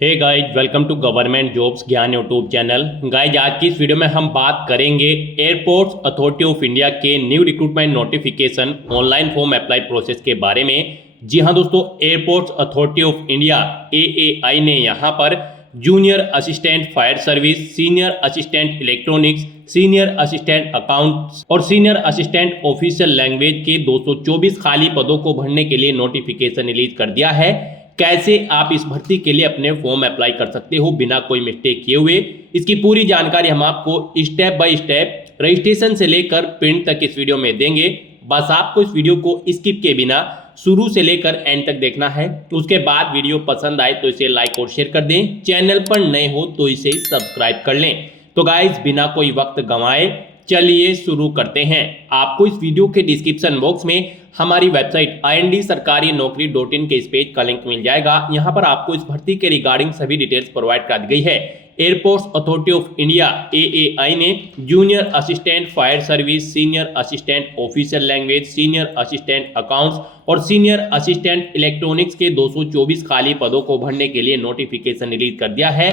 Hey guys, welcome to government jobs ज्ञान YouTube channel. Guys, आज की इस वीडियो में हम बात करेंगे एयरपोर्ट्स अथॉरिटी ऑफ इंडिया के new recruitment notification online form apply process के बारे में। जी हाँ दोस्तों, Airports Authority of India AAI ने यहाँ पर junior assistant fire service, senior assistant electronics, senior assistant accounts और सीनियर असिस्टेंट ऑफिशियल लैंग्वेज के 224 खाली पदों को भरने के लिए नोटिफिकेशन रिलीज कर दिया है। कैसे आप इस भर्ती के लिए अपने फॉर्म अप्लाई कर सकते हो बिना कोई मिस्टेक किए हुए, इसकी पूरी जानकारी हम आपको स्टेप बाय स्टेप रजिस्ट्रेशन से लेकर प्रिंट तक इस वीडियो में देंगे। बस आपको इस वीडियो को स्किप के बिना शुरू से लेकर एंड तक देखना है। उसके बाद वीडियो पसंद आए तो इसे लाइक और शेयर कर दें। चैनल पर नए हो तो इसे सब्सक्राइब कर लें। तो गाइस, बिना कोई वक्त गंवाए चलिए शुरू करते हैं। आपको इस वीडियो के डिस्क्रिप्शन बॉक्स में हमारी वेबसाइट IND-sarkari-naukri.in के इस पेज का लिंक मिल जाएगा। यहाँ पर आपको इस भर्ती के रिगार्डिंग सभी डिटेल्स प्रोवाइड कर दी गई है। Airports Authority of India AAI ने junior assistant fire service, senior assistant official language, senior assistant accounts और सीनियर असिस्टेंट इलेक्ट्रॉनिक्स के 224 खाली पदों को भरने के लिए नोटिफिकेशन रिलीज कर दिया है।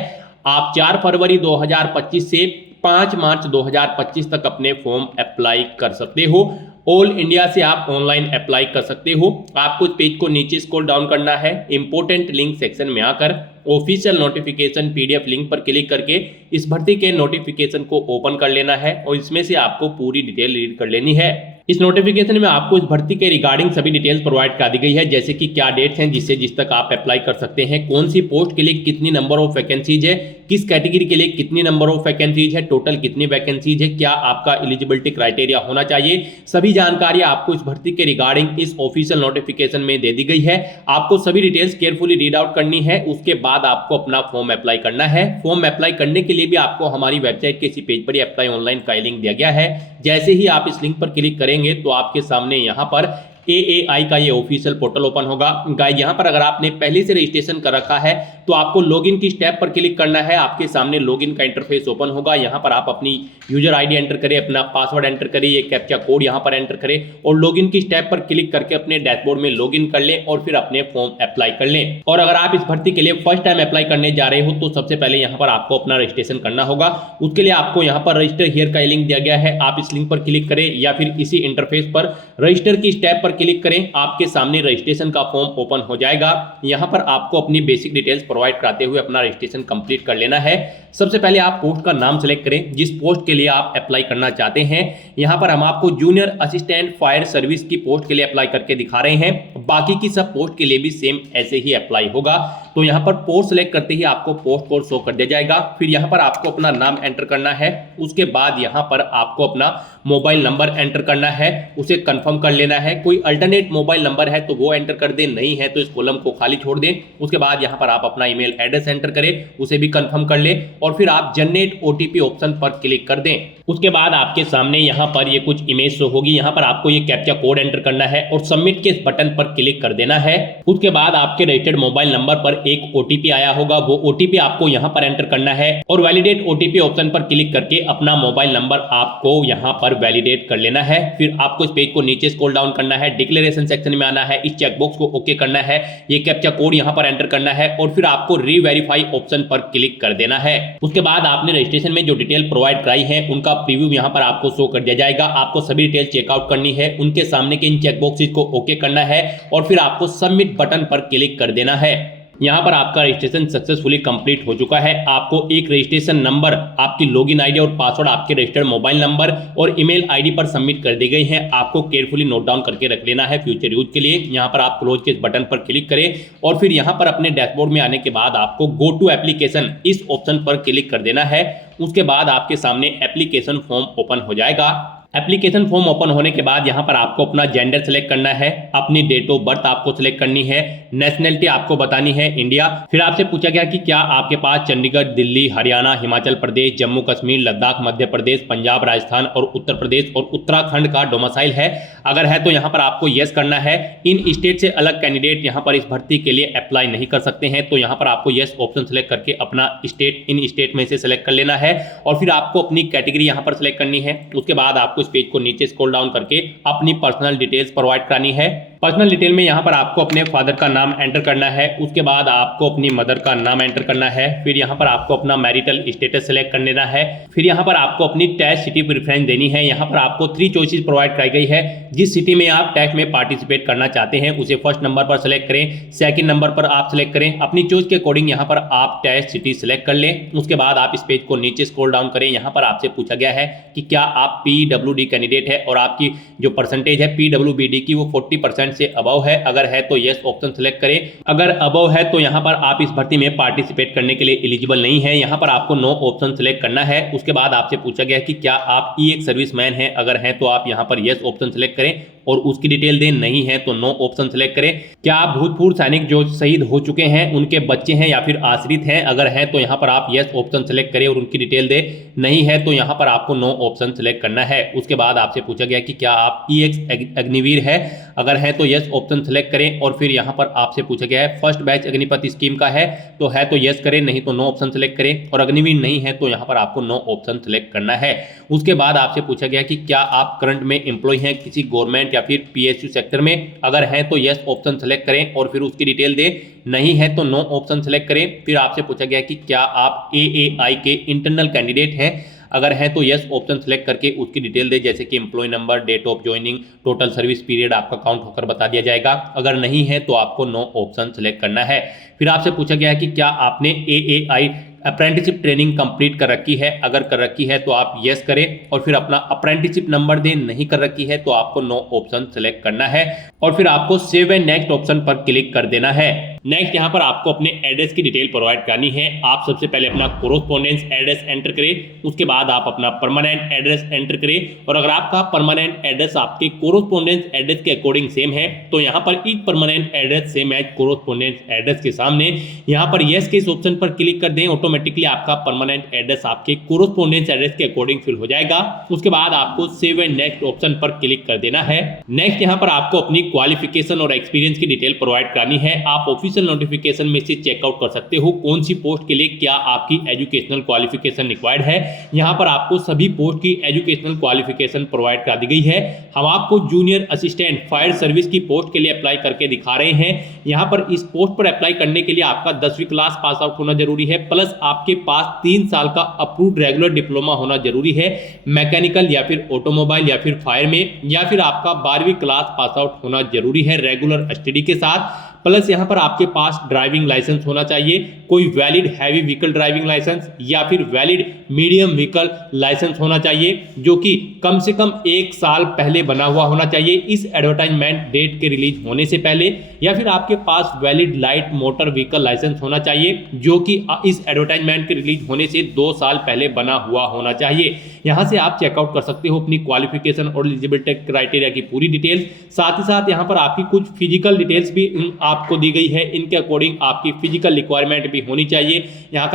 आप 4 फरवरी 2025 से 5 मार्च 2025 तक अपने फॉर्म अप्लाई कर सकते हो। ऑल इंडिया से आप ऑनलाइन अप्लाई कर सकते हो। आपको इस पेज को नीचे स्क्रॉल डाउन करना है। इंपोर्टेंट लिंक सेक्शन में आकर ऑफिशियल नोटिफिकेशन PDF लिंक पर क्लिक करके इस भर्ती के नोटिफिकेशन को ओपन कर लेना है और इसमें से आपको पूरी डिटेल रीड कर लेनी है। इस नोटिफिकेशन में आपको इस भर्ती के रिगार्डिंग सभी डिटेल्स प्रोवाइड कर दी गई है, जैसे कि क्या डेट्स हैं जिस तक आप अप्लाई कर सकते हैं, कौन सी पोस्ट के लिए कितनी नंबर ऑफ वैकेंसीज है, किस कैटेगरी के लिए कितनी नंबर ऑफ वैकेंसीज है, टोटल कितनी वैकेंसीज है, क्या आपका एलिजिबिलिटी क्राइटेरिया होना चाहिए। सभी जानकारी आपको इस भर्ती के रिगार्डिंग इस ऑफिशियल नोटिफिकेशन में दे दी गई है। आपको सभी डिटेल्स केयरफुली रीड आउट करनी है। उसके बाद आपको अपना फॉर्म अप्लाई करना है। फॉर्म अप्लाई करने के लिए भी आपको हमारी वेबसाइट के इसी पेज पर अप्लाई ऑनलाइन का लिंक दिया गया है। जैसे ही आप इस लिंक पर क्लिक करेंगे तो आपके सामने यहाँ पर AAI का ये ऑफिशियल पोर्टल ओपन होगा। गाइस, यहाँ पर अगर आपने पहले से रजिस्ट्रेशन कर रखा है तो आपको लॉगिन की स्टेप पर क्लिक करना है। आपके सामने लॉगिन का इंटरफेस ओपन होगा। यहाँ पर आप अपनी यूजर ID एंटर करें, अपना पासवर्ड एंटर करें, ये कैप्चा कोड यहाँ पर एंटर करें और लॉगिन की स्टेप पर क्लिक करके अपने डैशबोर्ड में लॉगिन कर लें और फिर अपने फॉर्म अप्लाई कर लें। और अगर आप इस भर्ती के लिए फर्स्ट टाइम अप्लाई करने जा रहे हो तो सबसे पहले यहाँ पर आपको अपना रजिस्ट्रेशन करना होगा। उसके लिए आपको यहाँ पर रजिस्टर हियर का लिंक दिया गया है। आप इस लिंक पर क्लिक करें या फिर इसी इंटरफेस पर रजिस्टर की स्टेप पर क्लिक करें। आपके सामने रजिस्ट्रेशन का फॉर्म ओपन हो जाएगा। यहाँ पर आपको अपनी बेसिक डिटेल्स प्रोवाइड कराते हुए अपना रजिस्ट्रेशन कंप्लीट कर लेना है। सबसे पहले आप पोस्ट का नाम सेलेक्ट करें जिस पोस्ट के लिए आप अप्लाई करना चाहते हैं। यहाँ पर हम आपको जूनियर असिस्टेंट फायर सर्विस की पोस्ट के लिए अप्लाई करके दिखा रहे हैं। बाकी की सब पोस्ट के लिए भी सेम ऐसे ही अप्लाई होगा। तो यहाँ पर पोस्ट सेलेक्ट करते ही आपको पोस्ट कोड शो कर दिया जाएगा। फिर यहाँ पर आपको अपना नाम एंटर करना है। उसके बाद यहाँ पर आपको अपना मोबाइल नंबर एंटर करना है, उसे कंफर्म कर लेना है। कोई अल्टरनेट मोबाइल नंबर है तो वो एंटर कर दें, नहीं है तो इस कॉलम को खाली छोड़ दें। उसके बाद यहाँ पर आप अपना ईमेल एड्रेस एंटर करें, उसे भी कंफर्म कर लें और फिर आप जनरेट OTP ऑप्शन पर क्लिक कर दें। उसके बाद आपके सामने यहाँ पर ये कुछ इमेज शो होगी। यहाँ पर आपको ये कैप्चा कोड एंटर करना है और सबमिट के इस बटन पर क्लिक कर देना है। उसके बाद आपके रजिस्टर्ड मोबाइल नंबर पर एक OTP आया होगा, वो OTP आपको यहाँ पर एंटर करना है और वैलिडेट OTP ऑप्शन पर क्लिक करके अपना मोबाइल नंबर आपको यहाँ पर वैलिडेट कर लेना है। फिर आपको इस पेज को नीचे स्क्रॉल डाउन करना है, डिक्लेरेशन सेक्शन में आना है, इस चेकबॉक्स को ओके करना है, ये कैप्चा कोड यहाँ पर एंटर करना है और फिर आपको रीवेरीफाई ऑप्शन पर क्लिक कर देना है। उसके बाद आपने रजिस्ट्रेशन में जो डिटेल प्रोवाइड कराई है उनका प्रीव्यू यहाँ पर आपको शो कर दिया जाएगा। आपको सभी डिटेल चेकआउट करनी है, उनके सामने के इन चेकबॉक्सेस को ओके करना है और फिर आपको सबमिट बटन पर क्लिक कर देना है। यहाँ पर आपका रजिस्ट्रेशन सक्सेसफुली कंप्लीट हो चुका है। आपको एक रजिस्ट्रेशन नंबर, आपकी लॉगिन ID और पासवर्ड आपके रजिस्टर्ड मोबाइल नंबर और ईमेल ID पर सबमिट कर दी गई है। आपको केयरफुली नोट डाउन करके रख लेना है फ्यूचर यूज के लिए। यहाँ पर आप क्लोज के इस बटन पर क्लिक करें और फिर यहाँ पर अपने डैशबोर्ड में आने के बाद आपको गो टू एप्लीकेशन इस ऑप्शन पर क्लिक कर देना है। उसके बाद आपके सामने एप्लीकेशन फॉर्म ओपन हो जाएगा। एप्लीकेशन फॉर्म ओपन होने के बाद यहाँ पर आपको अपना जेंडर सेलेक्ट करना है, अपनी डेट ऑफ बर्थ आपको सिलेक्ट करनी है, नेशनलिटी आपको बतानी है इंडिया। फिर आपसे पूछा गया कि क्या आपके पास चंडीगढ़, दिल्ली, हरियाणा, हिमाचल प्रदेश, जम्मू कश्मीर, लद्दाख, मध्य प्रदेश, पंजाब, राजस्थान और उत्तर प्रदेश और उत्तराखंड का डोमिसाइल है। अगर है तो यहाँ पर आपको येस करना है। इन स्टेट से अलग कैंडिडेट यहाँ पर इस भर्ती के लिए अप्लाई नहीं कर सकते हैं, तो यहाँ पर आपको येस ऑप्शन सेलेक्ट करके अपना स्टेट इन स्टेट में से सेलेक्ट कर लेना है और फिर आपको अपनी कैटेगरी यहाँ पर सेलेक्ट करनी है। उसके बाद आपको इस पेज को नीचे स्क्रॉल डाउन करके अपनी पर्सनल डिटेल्स प्रोवाइड करानी है। पर्सनल डिटेल में यहाँ पर आपको अपने फादर का नाम एंटर करना है, उसके बाद आपको अपनी मदर का नाम एंटर करना है, फिर यहाँ पर आपको अपना मैरिटल स्टेटस सेलेक्ट कर लेना है, फिर यहाँ पर आपको अपनी टैक्स सिटी प्रेफरेंस देनी है। यहाँ पर आपको 3 चॉइसेस प्रोवाइड कराई गई है। जिस सिटी में आप टैक्स में पार्टिसिपेट करना चाहते हैं उसे फर्स्ट नंबर पर सेलेक्ट करें, सेकंड नंबर पर आप सेलेक्ट करें। अपनी चॉइस के अकॉर्डिंग यहाँ पर आप टैक्स सिटी सेलेक्ट कर लें। उसके बाद आप इस पेज को नीचे स्क्रॉल डाउन करें। यहाँ पर आपसे पूछा गया है कि क्या आप PWD कैंडिडेट है और आपकी जो परसेंटेज है PWBD की वो 40% से अबव है। अगर है तो यस ऑप्शन सेलेक्ट करें। अगर अबव है तो यहाँ पर आप इस भर्ती में पार्टिसिपेट करने के लिए एलिजिबल नहीं है। यहाँ पर आपको नो ऑप्शन सेलेक्ट करना है। उसके बाद आपसे पूछा गया कि क्या आप एक सर्विसमैन हैं। अगर है तो आप यहाँ पर यस ऑप्शन सेलेक्ट करें और उसकी डिटेल दें, नहीं है तो नो ऑप्शन सेलेक्ट करें। क्या आप भूतपूर्व सैनिक जो शहीद हो चुके हैं उनके बच्चे हैं या फिर आश्रित हैं। अगर है तो यहाँ पर आप यस ऑप्शन सेलेक्ट करें और उनकी डिटेल दें, नहीं है तो यहाँ पर आपको नो ऑप्शन सेलेक्ट करना है। उसके बाद आपसे पूछा गया कि क्या आप EX अग्निवीर है। अगर है तो यस ऑप्शन सेलेक्ट करें और फिर यहाँ पर आपसे पूछा गया है फर्स्ट बैच अग्निपथ स्कीम का है तो यस करें, नहीं तो नो ऑप्शन सेलेक्ट करें। और अग्निवीर नहीं है तो यहाँ पर आपको नो ऑप्शन सेलेक्ट करना है। उसके बाद आपसे पूछा गया कि क्या आप करंट में एम्प्लॉय हैं किसी गवर्नमेंट या फिर PSU सेक्टर में। अगर है तो यस ऑप्शन सेलेक्ट करें और फिर उसकी डिटेल दें, नहीं है तो नो ऑप्शन सेलेक्ट करें। फिर आपसे पूछा गया कि क्या आप AAI के इंटरनल कैंडिडेट हैं। अगर है तो यस ऑप्शन सेलेक्ट करके उसकी डिटेल दे, जैसे कि employ number, date of joining, total service period आपका काउंट होकर बता दिया जाएगा। अगर नहीं है तो आपको नो ऑप्शन सेलेक्ट करना है। फिर आपसे पूछा गया है कि क्या आपने AAI अप्रेंटिसशिप ट्रेनिंग कंप्लीट कर रखी है। अगर कर रखी है तो आप यस करें और फिर अपना अप्रेंटिसशिप नंबर दें, नहीं कर रखी है तो आपको नो ऑप्शन सेलेक्ट करना है और फिर आपको सेव एंड नेक्स्ट ऑप्शन पर क्लिक कर देना है। नेक्स्ट यहाँ पर आपको अपने एड्रेस की डिटेल प्रोवाइड करनी है। आप सबसे पहले अपना कोरोस्पोंडेंस एड्रेस एंटर करें, उसके बाद आप अपना परमानेंट एड्रेस एंटर करें और अगर आपका परमानेंट एड्रेस आपके कोरोस्पोंडेंस एड्रेस के अकॉर्डिंग सेम है तो यहाँ पर इस permanent address same as correspondence address के सामने यहाँ पर यस के इस ऑप्शन पर क्लिक कर दें। ऑटोमेटिकली आपका परमानेंट एड्रेस आपके कोरोस्पोंडेंस एड्रेस के अकॉर्डिंग फिल हो जाएगा। उसके बाद आपको सेव एंड नेक्स्ट ऑप्शन पर क्लिक कर देना है। नेक्स्ट यहाँ पर आपको अपनी क्वालिफिकेशन और एक्सपीरियंस की डिटेल प्रोवाइड करनी है। आप ऑफिशियल नोटिफिकेशन में से चेकआउट कर सकते हो कौन सी पोस्ट के लिए क्या आपकी एजुकेशनल क्वालिफिकेशन रिक्वायर्ड है। यहाँ पर आपको सभी पोस्ट की एजुकेशनल क्वालिफिकेशन प्रोवाइड कर दी गई है। हम आपको जूनियर असिस्टेंट फायर सर्विस की पोस्ट के लिए अप्लाई करके दिखा रहे हैं। यहाँ पर इस पोस्ट पर अप्लाई करने के लिए आपका 10वीं क्लास पास आउट होना जरूरी है, प्लस आपके पास 3 साल का अप्रूव्ड रेगुलर डिप्लोमा होना जरूरी है मैकेनिकल या फिर ऑटोमोबाइल या फिर फायर में, या फिर आपका 12वीं क्लास पास आउट होना जरूरी है रेगुलर स्टडी के साथ। प्लस यहाँ पर आपके पास ड्राइविंग लाइसेंस होना चाहिए, कोई valid heavy vehicle driving licence या फिर वैलिड मीडियम व्हीकल लाइसेंस होना चाहिए जो कि कम से कम 1 साल पहले बना हुआ होना चाहिए इस एडवर्टाइजमेंट डेट के रिलीज होने से पहले, या फिर आपके पास valid light motor vehicle licence होना चाहिए जो कि इस एडवर्टाइजमेंट के रिलीज होने से 2 साल पहले बना हुआ होना चाहिए। यहाँ से आप चेकआउट कर सकते हो अपनी क्वालिफिकेशन और एलिजिबिलिटी क्राइटेरिया की पूरी डिटेल। साथ ही साथ यहाँ पर आपकी कुछ फिजिकल डिटेल्स भी आपको दी गई है, इनके अकॉर्डिंग आपकी फिजिकल रिक्वायरमेंट भी होनी चाहिए। यहाँ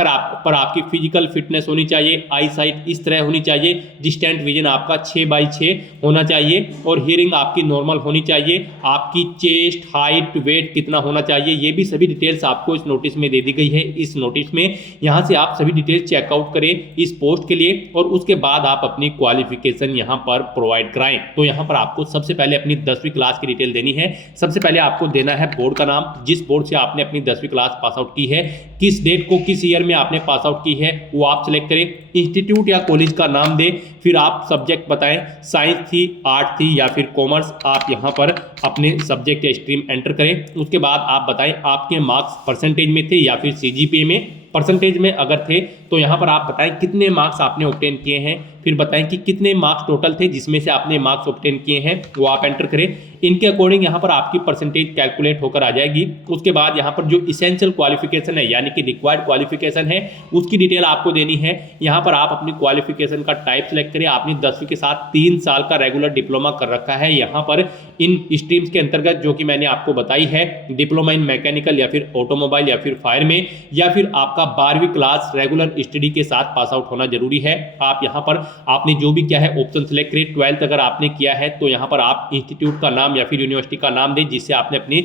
पर आपकी फिजिकल फिटनेस होनी चाहिए, आई साइट इस तरह होनी चाहिए, डिस्टेंट विजन आपका 6x6 होना चाहिए और हियरिंग आपकी नॉर्मल होनी चाहिए। आपकी चेस्ट हाइट वेट कितना होना चाहिए, ये भी सभी डिटेल्स आपको इस नोटिस में दे दी गई है। इस नोटिस में यहाँ से आप सभी डिटेल्स चेकआउट करें इस पोस्ट के लिए और उसके बाद आप अपनी क्वालिफिकेशन यहाँ पर प्रोवाइड कराएं। तो यहाँ पर आपको सबसे पहले अपनी 10वीं क्लास की डिटेल देनी है। सबसे पहले आपको देना है बोर्ड का नाम, जिस बोर्ड से आपने अपनी 10वीं क्लास पास आउट की है, किस डेट को किस ईयर में आपने पास आउट की है वो आप सिलेक्ट करें। इंस्टीट्यूट या कॉलेज का नाम दें, फिर आप सब्जेक्ट बताएं, साइंस थी, आर्ट थी या फिर कॉमर्स। आप यहाँ पर अपने सब्जेक्ट या स्ट्रीम एंटर करें। उसके बाद आप बताएं आपके मार्क्स परसेंटेज में थे या फिर CGPA में। परसेंटेज में अगर थे तो यहाँ पर आप बताएं कितने मार्क्स आपने ऑब्टेन किए हैं, फिर बताएं कि कितने मार्क्स टोटल थे जिसमें से आपने मार्क्स ऑब्टेन किए हैं वो आप एंटर करें। इनके अकॉर्डिंग यहाँ पर आपकी परसेंटेज कैलकुलेट होकर आ जाएगी। उसके बाद यहाँ पर जो इसेंशियल क्वालिफिकेशन है यानी कि रिक्वायर्ड क्वालिफिकेशन है उसकी डिटेल आपको देनी है। यहाँ पर आप अपनी क्वालिफिकेशन का टाइप सेलेक्ट करें। आपने 10वीं के साथ 3 साल का रेगुलर डिप्लोमा कर रखा है यहाँ पर इन स्ट्रीम्स के अंतर्गत जो कि मैंने आपको बताई है, डिप्लोमा इन मैकेनिकल या फिर ऑटोमोबाइल या फिर फायर में, या फिर आपका 12वीं क्लास रेगुलर स्टडी के साथ पास आउट होना जरूरी है। आप यहाँ पर आपने जो भी किया है ऑप्शन सेलेक्ट करें। 12th अगर आपने किया है तो यहाँ पर आप इंस्टीट्यूट का नाम या फिर यूनिवर्सिटी का नाम दें जिससे आपने अपनी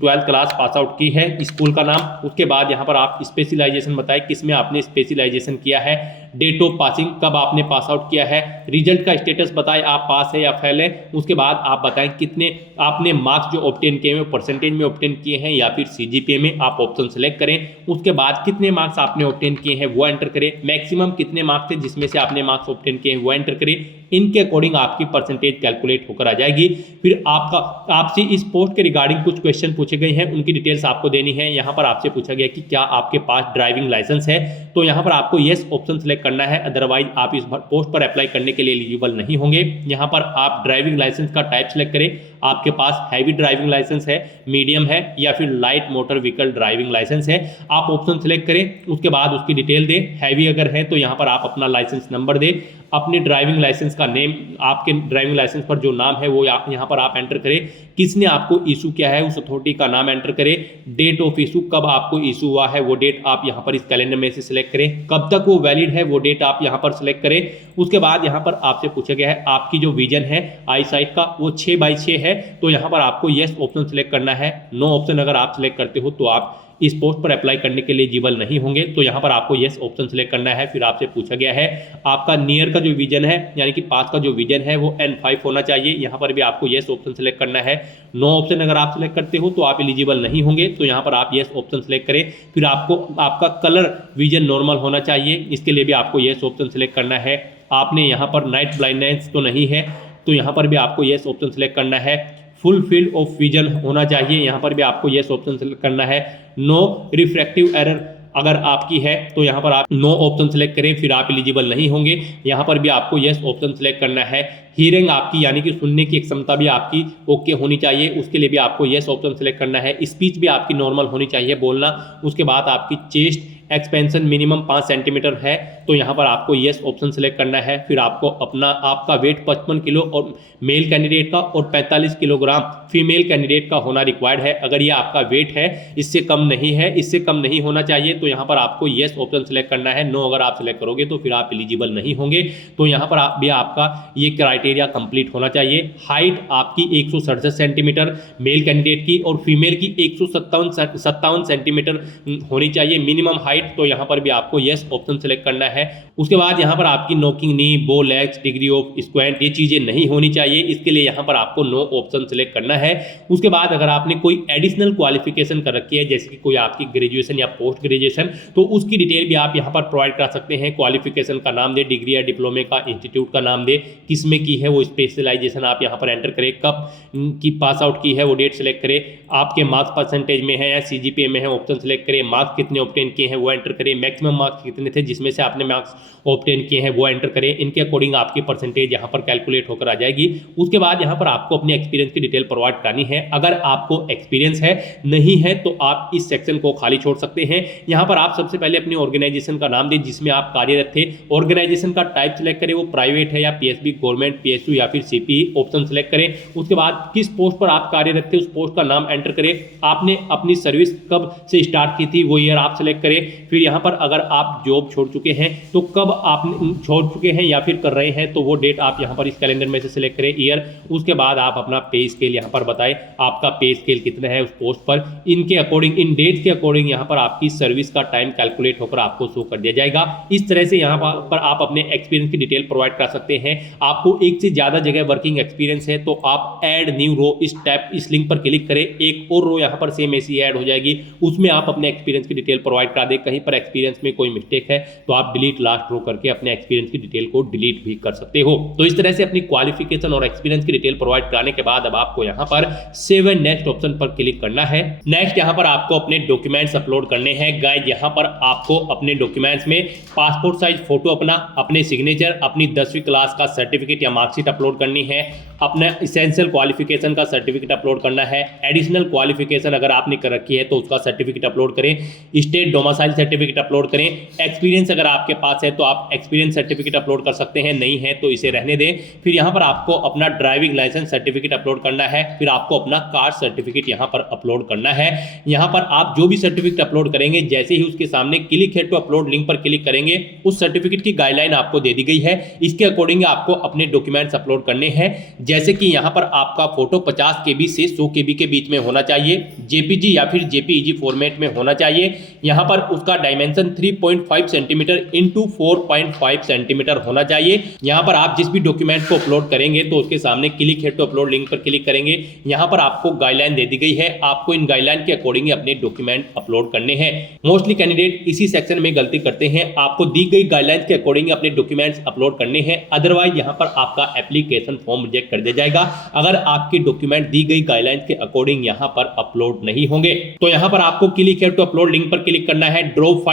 12th क्लास पास आउट की है, स्कूल का नाम। उसके बाद यहाँ पर आप स्पेशलाइजेशन बताएं किस में आपने स्पेशलाइजेशन किया है, डेट ऑफ पासिंग, कब आपने पास आउट किया है, रिजल्ट का स्टेटस बताएं आप पास है या फेल है, उसके बाद आप बताएं कितने आपने मार्क्स जो ऑब्टेन किए हैं परसेंटेज में ऑब्टेन किए हैं या फिर सीजीपीए में, आप ऑप्शन सेलेक्ट करें। उसके बाद कितने मार्क्स आपने ऑब्टेन किए हैं वो एंटर करें, मैक्सिमम कितने मार्क्स थे जिसमें से आपने मार्क्स ऑब्टेन किए हैं वो एंटर करें। इनके अकॉर्डिंग आपकी परसेंटेज कैलकुलेट होकर आ जाएगी। फिर आपसे इस पोस्ट के रिगार्डिंग कुछ क्वेश्चन पूछे गए हैं, उनकी डिटेल्स आपको देनी है। यहाँ पर आपसे पूछा गया कि क्या आपके पास ड्राइविंग लाइसेंस है, तो यहाँ पर आपको येस ऑप्शन सेलेक्ट करना है, अदरवाइज आप इस पोस्ट पर अप्लाई करने के लिए एलिजिबल नहीं होंगे। यहाँ पर आप ड्राइविंग लाइसेंस का टाइप सेलेक्ट करें, आपके पास हैवी ड्राइविंग लाइसेंस है, मीडियम है या फिर light motor vehicle driving licence है, आप ऑप्शन सेलेक्ट करें। उसके बाद उसकी डिटेल दें, हैवी अगर है तो यहाँ पर आप अपना लाइसेंस नंबर दें, अपने ड्राइविंग लाइसेंस का नेम, आपके ड्राइविंग लाइसेंस पर जो नाम है वो यहाँ पर आप एंटर करें, किसने आपको इशू किया है उस अथॉरिटी का नाम एंटर करें, डेट ऑफ इशू, कब आपको इशू हुआ है वो डेट आप यहाँ पर इस कैलेंडर में से सिलेक्ट करें, कब तक वो वैलिड है वो डेट आप यहाँ पर सिलेक्ट करें। उसके बाद यहाँ पर आपसे पूछा गया है आपकी जो विजन है आई साइट का वो 6x6 है, तो यहाँ पर आपको येस ऑप्शन सिलेक्ट करना है। नो ऑप्शन अगर आप सिलेक्ट करते हो तो आप इस पोस्ट पर अप्लाई करने के लिए एलिजिबल नहीं होंगे, तो यहाँ पर आपको येस ऑप्शन सेलेक्ट करना है। फिर आपसे पूछा गया है आपका नियर का जो विजन है यानी कि पास का जो विजन है वो N5 होना चाहिए, यहाँ पर भी आपको येस ऑप्शन सेलेक्ट करना है। नो ऑप्शन अगर आप सिलेक्ट करते हो तो आप एलिजिबल नहीं होंगे, तो यहाँ पर आप येस ऑप्शन सेलेक्ट करें। फिर आपको आपका कलर विजन नॉर्मल होना चाहिए, इसके लिए भी आपको येस ऑप्शन सेलेक्ट करना है। आपने यहाँ पर नाइट ब्लाइंडनेस तो नहीं है, तो यहाँ पर भी आपको येस ऑप्शन सेलेक्ट करना है। फुल फील्ड ऑफ विजन होना चाहिए, यहाँ पर भी आपको येस ऑप्शन सेलेक्ट करना है। नो रिफ्रैक्टिव एरर अगर आपकी है तो यहाँ पर आप नो ऑप्शन सेलेक्ट करें, फिर आप एलिजिबल नहीं होंगे, यहाँ पर भी आपको येस ऑप्शन सेलेक्ट करना है। हियरिंग आपकी यानी कि सुनने की क्षमता भी आपकी ओके होनी चाहिए, उसके लिए भी आपको येस ऑप्शन सेलेक्ट करना है। स्पीच भी आपकी नॉर्मल होनी चाहिए बोलना। उसके बाद आपकी चेस्ट एक्सपेंशन मिनिमम 5 सेंटीमीटर है, तो यहाँ पर आपको येस ऑप्शन सेलेक्ट करना है। फिर आपको आपका वेट 55 किलो और मेल कैंडिडेट का और 45 किलोग्राम फीमेल कैंडिडेट का होना रिक्वायर्ड है। अगर ये आपका वेट है, इससे कम नहीं है, इससे कम नहीं होना चाहिए, तो यहाँ पर आपको येस ऑप्शन सेलेक्ट करना है। नो अगर आप सेलेक्ट करोगे तो फिर आप एलिजिबल नहीं होंगे, तो यहाँ पर भी आपका ये क्राइटेरिया कंप्लीट होना चाहिए। हाइट आपकी 167 सेंटीमीटर मेल कैंडिडेट की और फीमेल की 157 सेंटीमीटर होनी चाहिए मिनिमम हाइट, तो यहाँ पर भी आपको येस ऑप्शन सेलेक्ट करना है। उसके बाद यहाँ पर आपकी नोकिंग नी, बो लेग्स, डिग्री ऑफ स्क्वांट ये चीजें नहीं होनी चाहिए, इसके लिए यहाँ पर आपको नो ऑप्शन सेलेक्ट करना है। उसके बाद अगर आपने कोई एडिशनल क्वालिफिकेशन कर रखी है जैसे कि कोई आपकी ग्रेजुएशन या पोस्ट ग्रेजुएशन, तो उसकी डिटेल भी आप यहाँ पर प्रोवाइड कर सकते हैं। क्वालिफिकेशन का नाम दे, डिग्री या डिप्लोमे का इंस्टीट्यूट का नाम दे, किसमें की है वो स्पेशलाइजेशन आप यहाँ पर एंटर करें, कब की पास आउट की है वो डेट सेलेक्ट करें, आपके मार्क्स परसेंटेज में है या सीजीपीए में है ऑप्शन सेलेक्ट करें, मार्क्स कितने ऑब्टेन किए हैं वो एंटर करें, मैक्सिमम मार्क्स कितने थे जिसमें से आपने मार्क्स ऑब्टेन किए हैं वो एंटर करें। इनके अकॉर्डिंग आपकी परसेंटेज यहाँ पर कैलकुलेट होकर आ जाएगी। उसके बाद यहाँ पर आपको अपने एक्सपीरियंस की डिटेल प्रोवाइड करानी है। अगर आपको एक्सपीरियंस है, नहीं है तो आप इस सेक्शन को खाली छोड़ सकते हैं। यहाँ पर आप सबसे पहले अपनी ऑर्गेनाइजेशन का नाम दें जिसमें आप कार्यरत थे, ऑर्गेनाइजेशन का टाइप सेलेक्ट करें, वो प्राइवेट है या पीएसबी, गवर्नमेंट, पीएसयू या फिर सीपीई ऑप्शन सेलेक्ट करें। उसके बाद किस पोस्ट पर आप कार्यरत थे उस पोस्ट का नाम एंटर करें, आपने अपनी सर्विस कब से स्टार्ट की थी वो ईयर आप सेलेक्ट करें। फिर यहाँ पर अगर आप जॉब छोड़ चुके हैं तो कब आप छोड़ चुके हैं या फिर कर रहे हैं तो वो डेट आप यहाँ पर इस कैलेंडर में से सिलेक्ट करें, ईयर। उसके बाद आप अपना पे स्केल यहाँ पर बताएं, आपका पे स्केल कितना है उस पोस्ट पर। इनके अकॉर्डिंग, इन डेट के अकॉर्डिंग यहाँ पर आपकी सर्विस का टाइम कैलकुलेट होकर आपको शो कर दिया जाएगा। इस तरह से यहाँ पर आप अपने एक्सपीरियंस की डिटेल प्रोवाइड कर सकते हैं। आपको एक से ज़्यादा जगह वर्किंग एक्सपीरियंस है तो आप ऐड न्यू रो इस लिंक पर क्लिक करें, एक और रो यहाँ पर सेम ऐसी ऐड हो जाएगी, उसमें आप अपने एक्सपीरियंस की डिटेल प्रोवाइड करा दें। कहीं पर एक्सपीरियंस में कोई मिस्टेक है तो आप डिलीट लास्ट रो करके अपने एक्सपीरियंस की डिटेल को डिलीट भी कर सकते हो। तो इस तरह से अपनी क्वालिफिकेशन और एक्सपीरियंस की डिटेल प्रोवाइड कराने के बाद अब आपको यहाँ पर सेव एंड नेक्स्ट ऑप्शन पर क्लिक करना है। नेक्स्ट यहाँ पर आपको अपने डॉक्यूमेंट्स अपलोड करने हैं। गाइस यहाँ पर आपको अपने डॉक्यूमेंट्स में पासपोर्ट साइज फोटो अपने सिग्नेचर, अपनी 10वीं क्लास का सर्टिफिकेट या मार्कशीट अपलोड करनी है, अपना इसेंशियल क्वालिफिकेशन का सर्टिफिकेट अपलोड करना है, एडिशनल क्वालिफिकेशन अगर आपने कर रखी है तो उसका सर्टिफिकेट अपलोड करें, स्टेट डोमिसाइल सर्टिफिकेट अपलोड करें, एक्सपीरियंस अगर आपके पास है तो आप एक्सपीरियंस सर्टिफिकेट अपलोड कर सकते हैं, नहीं है तो इसे रहने दें। फिर यहाँ पर आपको अपना ड्राइविंग लाइसेंस सर्टिफिकेट अपलोड करना है, फिर आपको अपना कार सर्टिफिकेट यहाँ पर अपलोड करना है। यहाँ पर आप जो भी सर्टिफिकेट अपलोड करेंगे जैसे ही उसके सामने क्लिक है टू अपलोड लिंक पर क्लिक करेंगे, उस सर्टिफिकेट की गाइडलाइन आपको दे दी गई है, इसके अकॉर्डिंग आपको अपने डॉक्यूमेंट्स अपलोड करने हैं। जैसे कि यहाँ पर आपका फोटो 50 KB से 100 KB के बीच में होना चाहिए, जेपीजी या फिर जेपीईजी फॉर्मेट में होना चाहिए। यहाँ पर उसका डायमेंशन 3.5 सेंटीमीटर इंटू 4.5 सेंटीमीटर होना चाहिए। यहाँ पर आप जिस भी डॉक्यूमेंट को अपलोड करेंगे तो उसके सामने क्लिक है टू अपलोड लिंक पर क्लिक करेंगे। यहाँ पर आपको गाइडलाइन दे दी गई है, आपको इन गाइडलाइन के अकॉर्डिंग अपने डॉक्यूमेंट अपलोड करने हैं। मोस्टली कैंडिडेट इसी सेक्शन में गलती करते हैं, आपको दी गई गाइडलाइन के अकॉर्डिंग अपने डॉक्यूमेंट्स अपलोड करने हैं, अदरवाइज यहाँ पर आपका एप्लीकेशन फॉर्म रिजेक्ट कर दिया जाएगा अगर आपके डॉक्यूमेंट दी गई गाइडलाइन के अकॉर्डिंग यहाँ पर अपलोड नहीं होंगे। तो यहाँ पर आपको क्लिक है टू अपलोड लिंक पर क्लिक करना है, drop file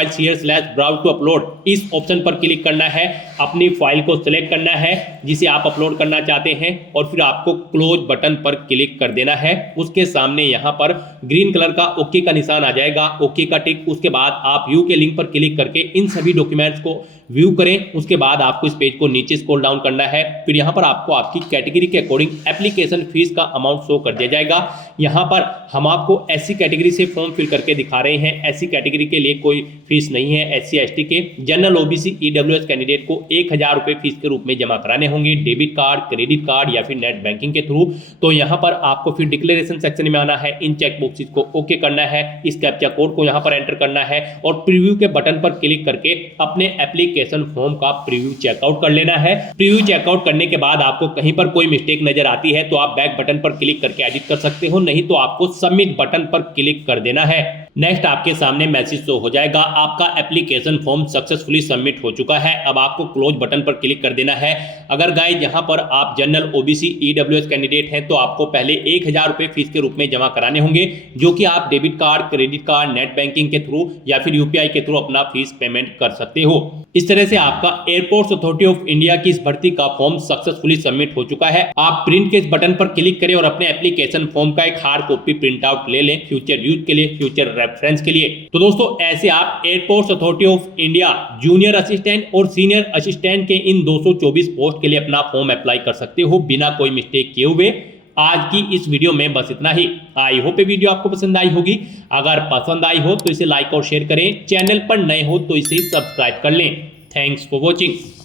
browse to upload इस ऑप्शन पर क्लिक करना है, अपनी फाइल को सिलेक्ट करना है जिसे आप अपलोड करना चाहते हैं और फिर आपको क्लोज बटन पर क्लिक कर देना है। उसके सामने यहाँ पर ग्रीन कलर का ओके का निशान आ जाएगा, ओके का टिक। उसके बाद आप व्यू के लिंक पर क्लिक करके इन सभी डॉक्यूमेंट्स को व्यू करें। उसके बाद आपको इस पेज को नीचे स्क्रॉल डाउन करना है, फिर यहाँ पर आपको आपकी कैटेगरी के अकॉर्डिंग एप्लीकेशन फीस का अमाउंट शो कर दिया जाएगा। यहाँ पर हम आपको एससी कैटेगरी से फॉर्म फिल करके दिखा रहे हैं, एससी कैटेगरी के लिए कोई फीस नहीं है। एससी एसटी के जनरल ओबीसी ईडब्ल्यूएस कैंडिडेट को 1000 रुपए फीस के रूप में जमा कराने होंगे, डेबिट कार्ड, क्रेडिट कार्ड या फिर नेट बैंकिंग के थ्रू। तो यहाँ पर आपको फिर डिक्लेरेशन सेक्शन में आना है, इन चेक बॉक्सेस को ओके करना है, इस कैप्चा कोड को यहाँ पर एंटर करना है और प्रीव्यू के बटन पर क्लिक करके अपने एप्लीकेशन फॉर्म का प्रीव्यू चेकआउट कर लेना है। प्रीव्यू चेकआउट करने के बाद आपको कहीं पर कोई मिस्टेक नजर आती है तो आप बैक बटन पर क्लिक करके एडिट कर सकते हो, नहीं तो आपको सबमिट बटन पर क्लिक कर देना है। नेक्स्ट आपके सामने मैसेज शो हो जाएगा, आपका एप्लीकेशन फॉर्म सक्सेसफुली सबमिट हो चुका है। अब आपको क्लोज बटन पर क्लिक कर देना है। अगर गाइस यहाँ पर आप जनरल ओबीसी ईडब्ल्यूएस कैंडिडेट हैं तो आपको पहले 1000 रुपए फीस के रूप में जमा कराने होंगे, जो कि आप debit card, credit card, net banking के थ्रू या फिर यूपीआई के थ्रू अपना फीस पेमेंट कर सकते हो। इस तरह से आपका एयरपोर्ट्स अथॉरिटी ऑफ इंडिया की इस भर्ती का फॉर्म सक्सेसफुली सबमिट हो चुका है। आप प्रिंट के इस बटन पर क्लिक करें और अपने एप्लीकेशन फॉर्म का एक हार्ड कॉपी प्रिंट आउट ले लें फ्यूचर यूज के लिए, फ्यूचर रेफरेंस के लिए। तो दोस्तों ऐसे आप airports Authority of India junior assistant और सीनियर असिस्टेंट के इन 224 पोस्ट के लिए अपना फॉर्म अप्लाई कर सकते हो बिना कोई मिस्टेक किए हुए। आज की इस वीडियो में बस इतना ही। आई होप ये वीडियो आपको पसंद आई होगी। अगर पसंद आई हो तो इसे लाइक और शेयर करें, चैनल पर नए हो तो इसे सब्सक्राइब कर लें। Thanks for watching.